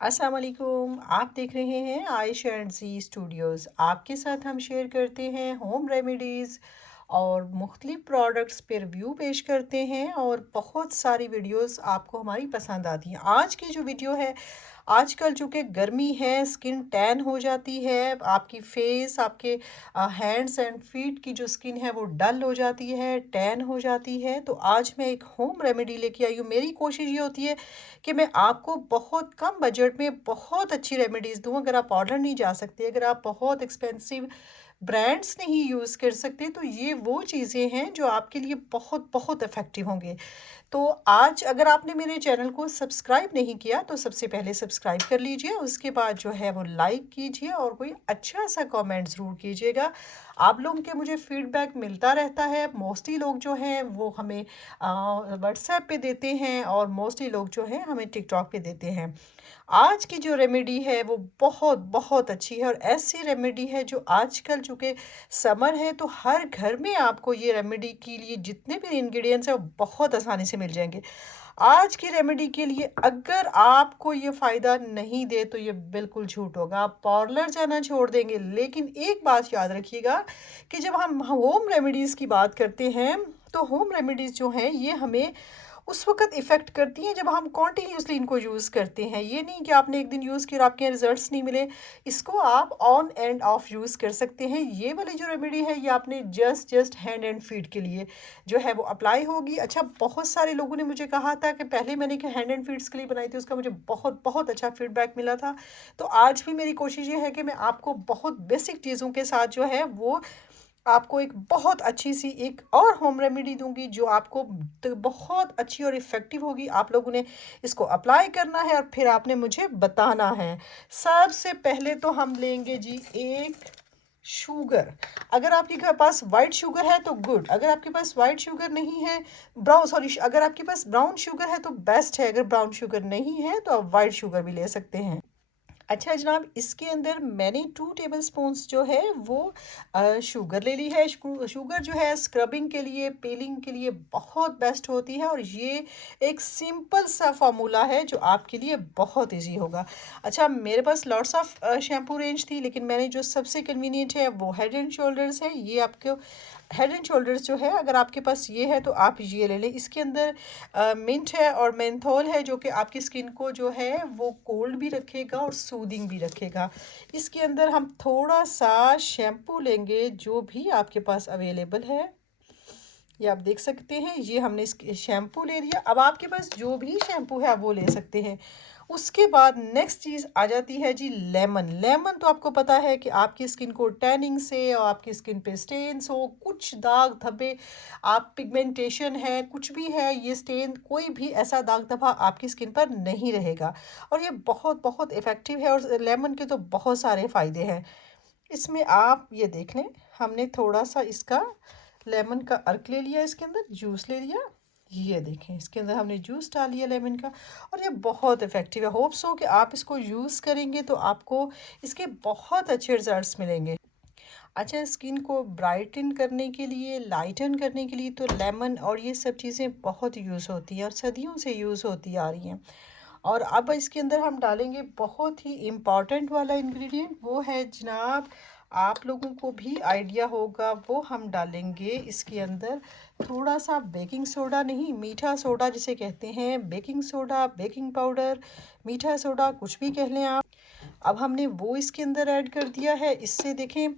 अस्सलाम वालेकुम। आप देख रहे हैं आयशा एंड जी स्टूडियोज़। आपके साथ हम शेयर करते हैं होम रेमेडीज़ और मुख्तलिफ प्रोडक्ट्स पे रिव्यू पेश करते हैं और बहुत सारी वीडियोस आपको हमारी पसंद आती हैं। आज की जो वीडियो है, आजकल चूँकि गर्मी है, स्किन टैन हो जाती है, आपकी फेस, आपके हैंड्स एंड फीट की जो स्किन है वो डल हो जाती है, टैन हो जाती है। तो आज मैं एक होम रेमेडी लेके आई हूँ। मेरी कोशिश ये होती है कि मैं आपको बहुत कम बजट में बहुत अच्छी रेमेडीज़ दूँ। अगर आप पार्लर नहीं जा सकते, अगर आप बहुत एक्सपेंसिव ब्रांड्स नहीं यूज़ कर सकते, तो ये वो चीज़ें हैं जो आपके लिए बहुत बहुत इफ़ेक्टिव होंगे। तो आज अगर आपने मेरे चैनल को सब्सक्राइब नहीं किया तो सबसे पहले सब्सक्राइब कर लीजिए, उसके बाद जो है वो लाइक कीजिए और कोई अच्छा सा कमेंट ज़रूर कीजिएगा। आप लोगों के मुझे फीडबैक मिलता रहता है। मोस्टली लोग जो हैं वो हमें व्हाट्सएप पे देते हैं और मोस्टली लोग जो हैं हमें टिकटॉक पे देते हैं। आज की जो रेमेडी है वो बहुत बहुत अच्छी है और ऐसी रेमेडी है जो आजकल चूँकि समर है तो हर घर में आपको ये रेमेडी के लिए जितने भी इंग्रेडिएंट्स हैं वो बहुत आसानी से मिल जाएंगे। आज की रेमेडी के लिए अगर आपको ये फ़ायदा नहीं दे तो ये बिल्कुल झूठ होगा। आप पार्लर जाना छोड़ देंगे। लेकिन एक बात याद रखिएगा कि जब हम होम रेमेडीज़ की बात करते हैं तो होम रेमेडीज़ जो हैं ये हमें उस वक़्त इफ़ेक्ट करती हैं जब हम कंटिन्यूअसली इनको यूज़ करते हैं। ये नहीं कि आपने एक दिन यूज़ किया और आपके रिज़ल्ट्स नहीं मिले। इसको आप ऑन एंड ऑफ यूज़ कर सकते हैं। ये वाली जो रेमेडी है ये आपने जस्ट हैंड एंड फीट के लिए जो है वो अप्लाई होगी। अच्छा, बहुत सारे लोगों ने मुझे कहा था कि पहले मैंने एक हैंड एंड फीट्स के लिए बनाई थी, उसका मुझे बहुत बहुत अच्छा फीडबैक मिला था। तो आज भी मेरी कोशिश ये है कि मैं आपको बहुत बेसिक चीज़ों के साथ जो है वो आपको एक बहुत अच्छी सी एक और होम रेमेडी दूँगी जो आपको बहुत अच्छी और इफ़ेक्टिव होगी। आप लोगों ने इसको अप्लाई करना है और फिर आपने मुझे बताना है। सबसे पहले तो हम लेंगे जी एक शुगर। अगर आपके पास व्हाइट शुगर है तो गुड, अगर आपके पास व्हाइट शुगर नहीं है, अगर आपके पास ब्राउन शुगर है तो बेस्ट है, अगर ब्राउन शुगर नहीं है तो आप व्हाइट शुगर भी ले सकते हैं। अच्छा जनाब, इसके अंदर मैंने 2 टेबलस्पून्स जो है वो शुगर ले ली है। शुगर जो है स्क्रबिंग के लिए, पीलिंग के लिए बहुत बेस्ट होती है और ये एक सिंपल सा फार्मूला है जो आपके लिए बहुत इजी होगा। अच्छा, मेरे पास लॉट्स ऑफ शैम्पू रेंज थी, लेकिन मैंने जो सबसे कन्वीनियंट है वो हेड एंड शोल्डर्स है। ये आपको हेड एंड शोल्डर्स जो है, अगर आपके पास ये है तो आप ये ले लें। इसके अंदर मिंट है और मेंथोल है जो कि आपकी स्किन को जो है वो कोल्ड भी रखेगा और सूदिंग भी रखेगा। इसके अंदर हम थोड़ा सा शैम्पू लेंगे जो भी आपके पास अवेलेबल है। ये आप देख सकते हैं, ये हमने इस शैम्पू ले लिया। अब आपके पास जो भी शैम्पू है आप वो ले सकते हैं। उसके बाद नेक्स्ट चीज़ आ जाती है जी लेमन। लेमन तो आपको पता है कि आपकी स्किन को टैनिंग से और आपकी स्किन पे स्टेन्स हो, कुछ दाग धब्बे, आप पिगमेंटेशन है, कुछ भी है, ये स्टेन कोई भी ऐसा दाग धब्बा आपकी स्किन पर नहीं रहेगा और ये बहुत बहुत इफ़ेक्टिव है और लेमन के तो बहुत सारे फ़ायदे हैं। इसमें आप ये देख लें, हमने थोड़ा सा इसका लेमन का अर्क ले लिया, इसके अंदर जूस ले लिया। ये देखें, इसके अंदर हमने जूस डाल लिया लेमन का और ये बहुत इफ़ेक्टिव है। होप सो कि आप इसको यूज़ करेंगे तो आपको इसके बहुत अच्छे रिजल्ट्स मिलेंगे। अच्छा, स्किन को ब्राइटन करने के लिए, लाइटन करने के लिए तो लेमन और ये सब चीज़ें बहुत यूज़ होती हैं और सदियों से यूज़ होती आ रही हैं। और अब इसके अंदर हम डालेंगे बहुत ही इम्पॉर्टेंट वाला इंग्रेडिएंट, वो है जनाब, आप लोगों को भी आइडिया होगा, वो हम डालेंगे इसके अंदर थोड़ा सा बेकिंग सोडा, नहीं मीठा सोडा जिसे कहते हैं, बेकिंग सोडा, बेकिंग पाउडर, मीठा सोडा, कुछ भी कह लें आप। अब हमने वो इसके अंदर ऐड कर दिया है। इससे देखें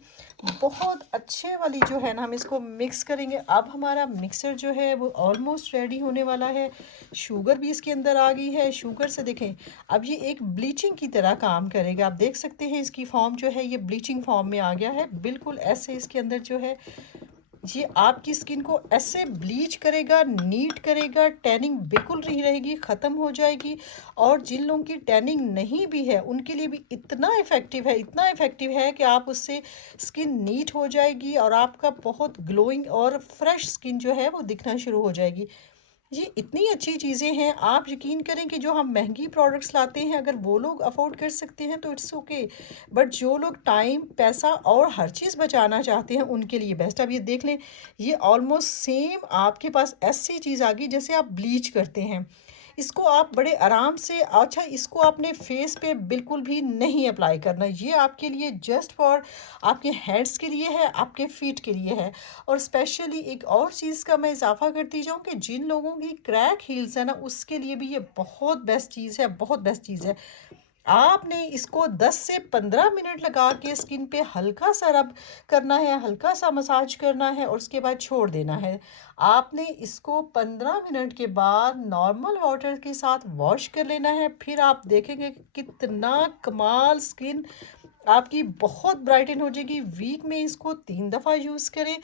बहुत अच्छे वाली जो है ना, हम इसको मिक्स करेंगे। अब हमारा मिक्सर जो है वो ऑलमोस्ट रेडी होने वाला है। शुगर भी इसके अंदर आ गई है। शुगर से देखें अब ये एक ब्लीचिंग की तरह काम करेगा। आप देख सकते हैं इसकी फॉर्म जो है ये ब्लीचिंग फॉर्म में आ गया है। बिल्कुल ऐसे इसके अंदर जो है ये आपकी स्किन को ऐसे ब्लीच करेगा, नीट करेगा, टैनिंग बिल्कुल नहीं रहेगी, ख़त्म हो जाएगी। और जिन लोगों की टैनिंग नहीं भी है उनके लिए भी इतना इफ़ेक्टिव है, इतना इफ़ेक्टिव है कि आप उससे स्किन नीट हो जाएगी और आपका बहुत ग्लोइंग और फ्रेश स्किन जो है वो दिखना शुरू हो जाएगी। ये इतनी अच्छी चीज़ें हैं, आप यकीन करें कि जो हम महंगी प्रोडक्ट्स लाते हैं अगर वो लोग अफोर्ड कर सकते हैं तो इट्स ओके, बट जो लोग टाइम, पैसा और हर चीज़ बचाना चाहते हैं उनके लिए बेस्ट। अब ये देख लें, ये ऑलमोस्ट सेम आपके पास ऐसी चीज़ आ गई जैसे आप ब्लीच करते हैं। इसको आप बड़े आराम से अच्छा इसको आपने फेस पे बिल्कुल भी नहीं अप्लाई करना, ये आपके लिए जस्ट फॉर आपके हैंड्स के लिए है, आपके फीट के लिए है। और स्पेशली एक और चीज़ का मैं इजाफा करती जाऊँ कि जिन लोगों की क्रैक हील्स है ना, उसके लिए भी ये बहुत बेस्ट चीज़ है, बहुत बेस्ट चीज़ है। आपने इसको 10 से 15 मिनट लगा के स्किन पे हल्का सा रब करना है, हल्का सा मसाज करना है और उसके बाद छोड़ देना है। आपने इसको 15 मिनट के बाद नॉर्मल वाटर के साथ वॉश कर लेना है, फिर आप देखेंगे कि कितना कमाल स्किन आपकी बहुत ब्राइटन हो जाएगी। वीक में इसको 3 दफ़ा यूज़ करें,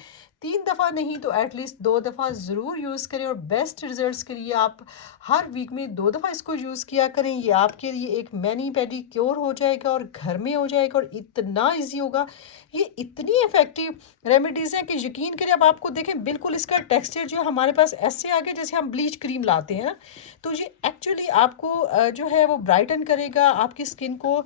3 दफ़ा नहीं तो एटलीस्ट 2 दफ़ा ज़रूर यूज़ करें। और बेस्ट रिजल्ट्स के लिए आप हर वीक में 2 दफ़ा इसको यूज़ किया करें। ये आपके लिए एक मैनी पेडी क्योर हो जाएगा और घर में हो जाएगा और इतना ईजी होगा। ये इतनी इफ़ेक्टिव रेमेडीज़ हैं कि यकीन करें। अब आपको देखें बिल्कुल इसका टेक्सचर जो है हमारे पास ऐसे आ गया जैसे हम ब्लीच क्रीम लाते हैं ना, तो ये एक्चुअली आपको जो है वो ब्राइटन करेगा, आपकी स्किन को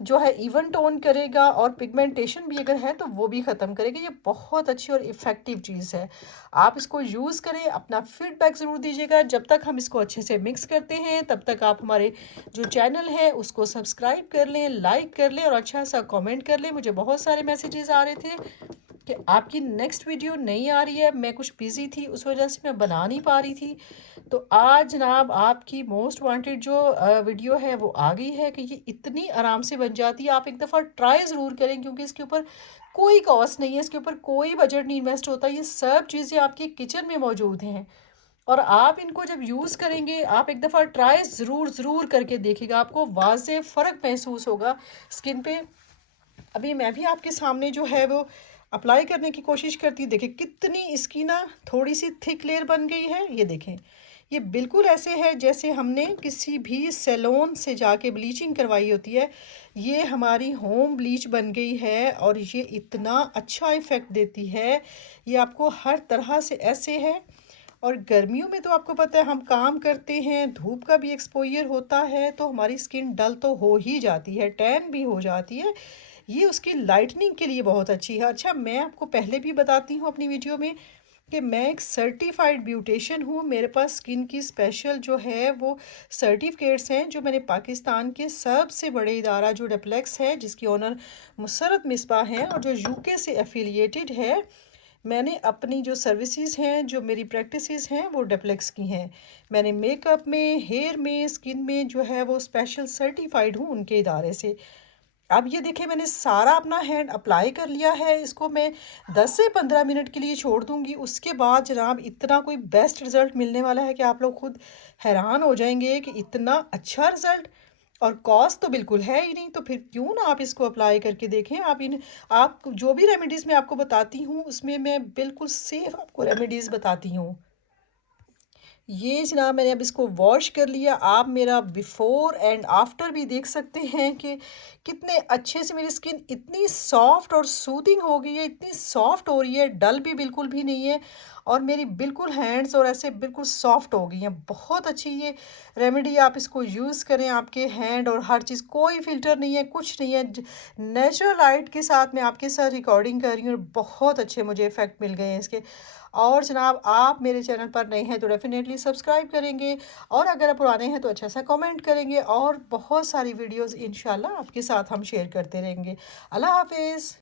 जो है इवन टोन करेगा और पिगमेंटेशन भी अगर है तो वो भी ख़त्म करेगा। ये बहुत अच्छी और इफ़ेक्टिव चीज़ है। आप इसको यूज़ करें, अपना फीडबैक ज़रूर दीजिएगा। जब तक हम इसको अच्छे से मिक्स करते हैं तब तक आप हमारे जो चैनल है उसको सब्सक्राइब कर लें, लाइक कर लें और अच्छा सा कमेंट कर लें। मुझे बहुत सारे मैसेजेस आ रहे थे कि आपकी नेक्स्ट वीडियो नहीं आ रही है, मैं कुछ बिज़ी थी उस वजह से मैं बना नहीं पा रही थी। तो आज जनाब आपकी मोस्ट वांटेड जो वीडियो है वो आ गई है कि ये इतनी आराम से बन जाती है। आप एक दफ़ा ट्राई ज़रूर करें क्योंकि इसके ऊपर कोई कॉस्ट नहीं है, इसके ऊपर कोई बजट नहीं इन्वेस्ट होता। ये सब चीज़ें आपके किचन में मौजूद हैं और आप इनको जब यूज़ करेंगे आप एक दफ़ा ट्राई ज़रूर ज़रूर करके देखिएगा, आपको वाज़े फ़र्क महसूस होगा स्किन पे। अभी मैं भी आपके सामने जो है वो अप्लाई करने की कोशिश करती हूँ। देखिए कितनी इसकी ना थोड़ी सी थिक लेयर बन गई है। ये देखें, ये बिल्कुल ऐसे है जैसे हमने किसी भी सैलून से जाके ब्लीचिंग करवाई होती है। ये हमारी होम ब्लीच बन गई है और ये इतना अच्छा इफ़ेक्ट देती है। ये आपको हर तरह से ऐसे है। और गर्मियों में तो आपको पता है हम काम करते हैं, धूप का भी एक्सपोजर होता है तो हमारी स्किन डल तो हो ही जाती है, टैन भी हो जाती है। ये उसकी लाइटनिंग के लिए बहुत अच्छी है। अच्छा मैं आपको पहले भी बताती हूँ अपनी वीडियो में कि मैं एक सर्टिफाइड ब्यूटिशियन हूँ। मेरे पास स्किन की स्पेशल जो है वो सर्टिफिकेट्स हैं जो मैंने पाकिस्तान के सबसे बड़े इदारा जो डेप्लेक्स है जिसकी ओनर मुसरत मिसबा हैं और जो यूके से एफिलिएटेड है, मैंने अपनी जो सर्विसेज हैं जो मेरी प्रैक्टिसेस हैं वो डेप्लेक्स की हैं। मैंने मेकअप में, हेयर में, स्किन में जो है वो स्पेशल सर्टिफाइड हूँ उनके इदारे से। अब ये देखिए मैंने सारा अपना हैंड अप्लाई कर लिया है। इसको मैं 10 से 15 मिनट के लिए छोड़ दूंगी। उसके बाद जनाब इतना कोई बेस्ट रिज़ल्ट मिलने वाला है कि आप लोग खुद हैरान हो जाएंगे कि इतना अच्छा रिज़ल्ट। और कॉस्ट तो बिल्कुल है ही नहीं, तो फिर क्यों ना आप इसको अप्लाई करके देखें। आप जो भी रेमेडीज़ मैं आपको बताती हूँ उसमें मैं बिल्कुल सेफ़ आपको रेमेडीज़ बताती हूँ। ये जनाब मैंने अब इसको वॉश कर लिया। आप मेरा बिफ़ोर एंड आफ्टर भी देख सकते हैं कि कितने अच्छे से मेरी स्किन इतनी सॉफ्ट और सूदिंग हो गई है, इतनी सॉफ्ट हो रही है, डल भी बिल्कुल भी नहीं है। और मेरी बिल्कुल हैंड्स और ऐसे बिल्कुल सॉफ्ट हो गई हैं। बहुत अच्छी ये रेमेडी, आप इसको यूज़ करें। आपके हैंड और हर चीज़, कोई फ़िल्टर नहीं है, कुछ नहीं है, नेचुरल लाइट के साथ मैं आपके साथ रिकॉर्डिंग कर रही हूँ और बहुत अच्छे मुझे इफ़ेक्ट मिल गए हैं इसके। और जनाब आप मेरे चैनल पर नए हैं तो डेफ़िनेटली सब्सक्राइब करेंगे और अगर आप पुराने हैं तो अच्छा सा कमेंट करेंगे और बहुत सारी वीडियोस इंशाल्लाह आपके साथ हम शेयर करते रहेंगे। अल्लाह हाफ़िज़।